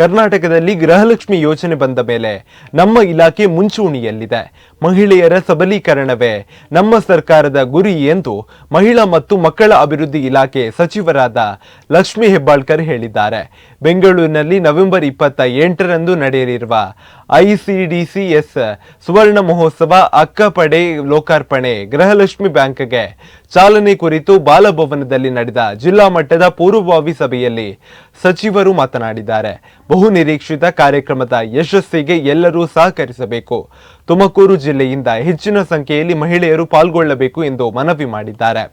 ಕರ್ನಾಟಕದಲ್ಲಿ ಗೃಹಲಕ್ಷ್ಮಿ ಯೋಜನೆ ಬಂದ ಮೇಲೆ ನಮ್ಮ ಇಲಾಖೆ ಮುಂಚೂಣಿಯಲ್ಲಿದೆ. ಮಹಿಳೆಯರ ಸಬಲೀಕರಣವೇ ನಮ್ಮ ಸರ್ಕಾರದ ಗುರಿ ಎಂದು ಮಹಿಳಾ ಮತ್ತು ಮಕ್ಕಳ ಅಭಿವೃದ್ಧಿ ಇಲಾಖೆ ಸಚಿವರಾದ ಲಕ್ಷ್ಮಿ ಹೆಬ್ಬಾಳ್ಕರ್ ಹೇಳಿದ್ದಾರೆ. ಬೆಂಗಳೂರಿನಲ್ಲಿ ನವೆಂಬರ್ ಇಪ್ಪತ್ತ ಎಂಟರಂದು ನಡೆಯಲಿರುವ ಐಸಿಡಿಸಿಎಸ್ ಸುವರ್ಣ ಮಹೋತ್ಸವ, ಅಕ್ಕಪಡೆ ಲೋಕಾರ್ಪಣೆ, ಗೃಹಲಕ್ಷ್ಮಿ ಬ್ಯಾಂಕ್ಗೆ ಚಾಲನೆ ಕುರಿತು ಬಾಲಭವನದಲ್ಲಿ ನಡೆದ ಜಿಲ್ಲಾ ಮಟ್ಟದ ಪೂರ್ವಭಾವಿ ಸಭೆಯಲ್ಲಿ ಸಚಿವರು ಮಾತನಾಡಿದ್ದಾರೆ. ಬಹು ನಿರೀಕ್ಷಿತ ಕಾರ್ಯಕ್ರಮದ ಯಶಸ್ಸಿಗೆ ಎಲ್ಲರೂ ಸಹಕರಿಸಬೇಕು. ತುಮಕೂರು ಜಿಲ್ಲೆಯಿಂದ ಹೆಚ್ಚಿನ ಸಂಖ್ಯೆಯಲ್ಲಿ ಮಹಿಳೆಯರು ಪಾಲ್ಗೊಳ್ಳಬೇಕು ಎಂದು ಮನವಿ ಮಾಡಿದ್ದಾರೆ.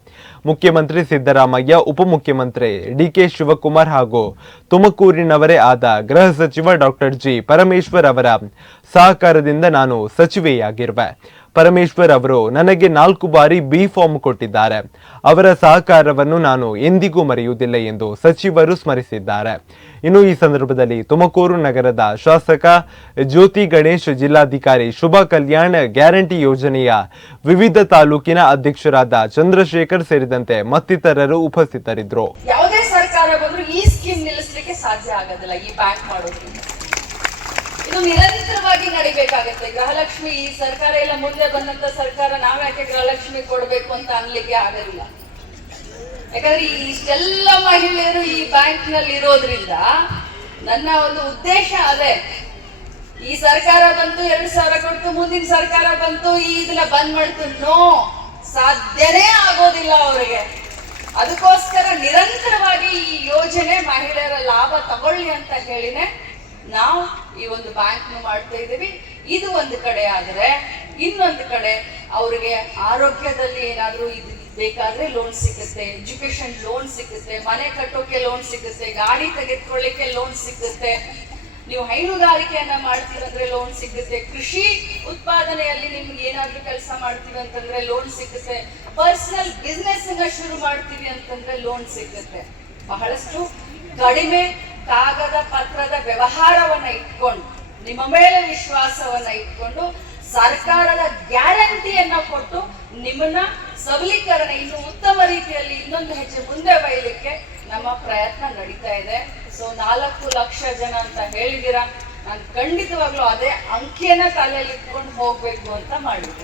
ಮುಖ್ಯಮಂತ್ರಿ ಸಿದ್ದರಾಮಯ್ಯ, ಉಪಮುಖ್ಯಮಂತ್ರಿ ಡಿಕೆ ಶಿವಕುಮಾರ್ ಹಾಗೂ ತುಮಕೂರಿನವರೇ ಆದ ಗೃಹ ಸಚಿವ ಡಾಕ್ಟರ್ ಜಿ ಪರಮೇಶ್ವರ್ ಅವರ ಸಹಕಾರದಿಂದ ನಾನು ಸಚಿವೆಯಾಗಿರುವೆ ಪರಮೇಶ್ವರ್ ಅವರು ನನಗೆ ನಾಲ್ಕು ಬಾರಿ ಬಿ ಫಾರ್ಮ್ ಕೊಟ್ಟಿದ್ದಾರೆ. ಅವರ ಸಹಕಾರವನ್ನು ನಾನು ಎಂದಿಗೂ ಮರೆಯುವುದಿಲ್ಲ ಎಂದು ಸಚಿವರು ಸ್ಮರಿಸಿದ್ದಾರೆ. ಇನ್ನು ಈ ಸಂದರ್ಭದಲ್ಲಿ ತುಮಕೂರು ನಗರದ ಶಾಸಕ ಜ್ಯೋತಿ ಗಣೇಶ್ ಜಿಲ್ಲಾಧಿಕಾರಿ ಶುಭ ಕಲ್ಯಾಣ ಗ್ಯಾರಂಟಿ ಯೋಜನೆಯ ವಿವಿಧ ತಾಲೂಕಿನ ಅಧ್ಯಕ್ಷರಾದ ಚಂದ್ರಶೇಖರ್ ಸೇರಿದಂತೆ ಮತ್ತಿತರರು ಉಪಸ್ಥಿತರಿದ್ದರು. ಯಾವುದೇ ಸರ್ಕಾರ ಬಂದರೂ ಈ ಸ್ಕೀಮ್ ನಿಲ್ಲಿಸಲಿಕ್ಕೆ ಸಾಧ್ಯ ಆಗೋದಿಲ್ಲ ಈ ಬ್ಯಾಂಕ್ ಮಾಡೋದ್ರಿಂದ. ಇದು ನಿರಂತರವಾಗಿ ನಡಿಬೇಕಾಗತ್ತೆ. ಗೃಹಲಕ್ಷ್ಮಿ ಈ ಸರ್ಕಾರ ಎಲ್ಲ ಮುಂದೆ ಬಂದಂತ ಸರ್ಕಾರ ನಾವ್ ಯಾಕೆ ಗೃಹಲಕ್ಷ್ಮಿ ಕೊಡ್ಬೇಕು ಅಂತ ಅನ್ಲಿಕ್ಕೆ ಆಗಲಿಲ್ಲ. ಯಾಕಂದ್ರೆ ಇಷ್ಟೆಲ್ಲ ಮಹಿಳೆಯರು ಈ ಬ್ಯಾಂಕ್ನಲ್ಲಿ ಇರೋದ್ರಿಂದ ನನ್ನ ಒಂದು ಉದ್ದೇಶ ಅದೇ. ಈ ಸರ್ಕಾರ ಬಂತು, ಎರಡು ಸಾವಿರ ಕೊಡ್ತು, ಮುಂದಿನ ಸರ್ಕಾರ ಬಂತು, ಈ ಇದನ್ನ ಬಂದ್ ಮಾಡ್ತು, ನೋ, ಸಾಧ್ಯನೇ ಆಗೋದಿಲ್ಲ ಅವರಿಗೆ. ಅದಕ್ಕೋಸ್ಕರ ನಿರಂತರವಾಗಿ ಈ ಯೋಜನೆ ಮಹಿಳೆಯರ ಲಾಭ ತಗೊಳ್ಳಿ ಅಂತ ಹೇಳಿನೇ ನಾವು ಈ ಒಂದು ಬ್ಯಾಂಕ್ ಮಾಡ್ತಾ ಇದ್ದೀವಿ. ಇದು ಒಂದು ಕಡೆ ಆದರೆ ಇನ್ನೊಂದು ಕಡೆ ಅವ್ರಿಗೆ ಆರೋಗ್ಯದಲ್ಲಿ ಏನಾದರೂ ಇದು ಬೇಕಾದ್ರೆ ಲೋನ್ ಸಿಗುತ್ತೆ ಎಜುಕೇಶನ್ ಲೋನ್ ಸಿಗುತ್ತೆ, ಮನೆ ಕಟ್ಟೋಕೆ ಲೋನ್ ಸಿಗುತ್ತೆ, ಗಾಡಿ ತೆಗೆದುಕೊಳ್ಳಿಕ್ಕೆ ಲೋನ್ ಸಿಗುತ್ತೆ. ನೀವು ಹೈನುಗಾರಿಕೆಯನ್ನ ಮಾಡ್ತೀರಂದ್ರೆ ಲೋನ್ ಸಿಗುತ್ತೆ. ಕೃಷಿ ಉತ್ಪಾದನೆಯಲ್ಲಿ ನಿಮ್ಗೆ ಏನಾದ್ರೂ ಕೆಲಸ ಮಾಡ್ತೀವಿ ಅಂತಂದ್ರೆ ಲೋನ್ ಸಿಗುತ್ತೆ. ಪರ್ಸನಲ್ ಬಿಸ್ನೆಸ್ ಶುರು ಮಾಡ್ತೀವಿ ಅಂತಂದ್ರೆ ಲೋನ್ ಸಿಗುತ್ತೆ. ಬಹಳಷ್ಟು ಕಡಿಮೆ ಕಾಗದ ಪತ್ರದ ವ್ಯವಹಾರವನ್ನ ಇಟ್ಕೊಂಡು, ನಿಮ್ಮ ಮೇಲೆ ವಿಶ್ವಾಸವನ್ನ ಇಟ್ಕೊಂಡು, ಸರ್ಕಾರದ ಗ್ಯಾರಂಟಿಯನ್ನ ಕೊಟ್ಟು ನಿಮ್ಮನ್ನ ಸಬಲೀಕರಣ, ಇನ್ನು ಉತ್ತಮ ರೀತಿಯಲ್ಲಿ ಇನ್ನೊಂದು ಹೆಜ್ಜೆ ಮುಂದೆ ಬಯಲಿಕ್ಕೆ ನಮ್ಮ ಪ್ರಯತ್ನ ನಡೀತಾ ಇದೆ. ಸೊ ನಾಲ್ಕು ಲಕ್ಷ ಜನ ಅಂತ ಹೇಳಿದಿರಾ ನಾನು ಖಂಡಿತವಾಗ್ಲೂ ಅದೇ ಅಂಕಿಯನ್ನ ತಲೆಯಲ್ಲಿ ಇಟ್ಕೊಂಡು ಹೋಗ್ಬೇಕು ಅಂತ ಮಾಡಿದ್ದೀನಿ.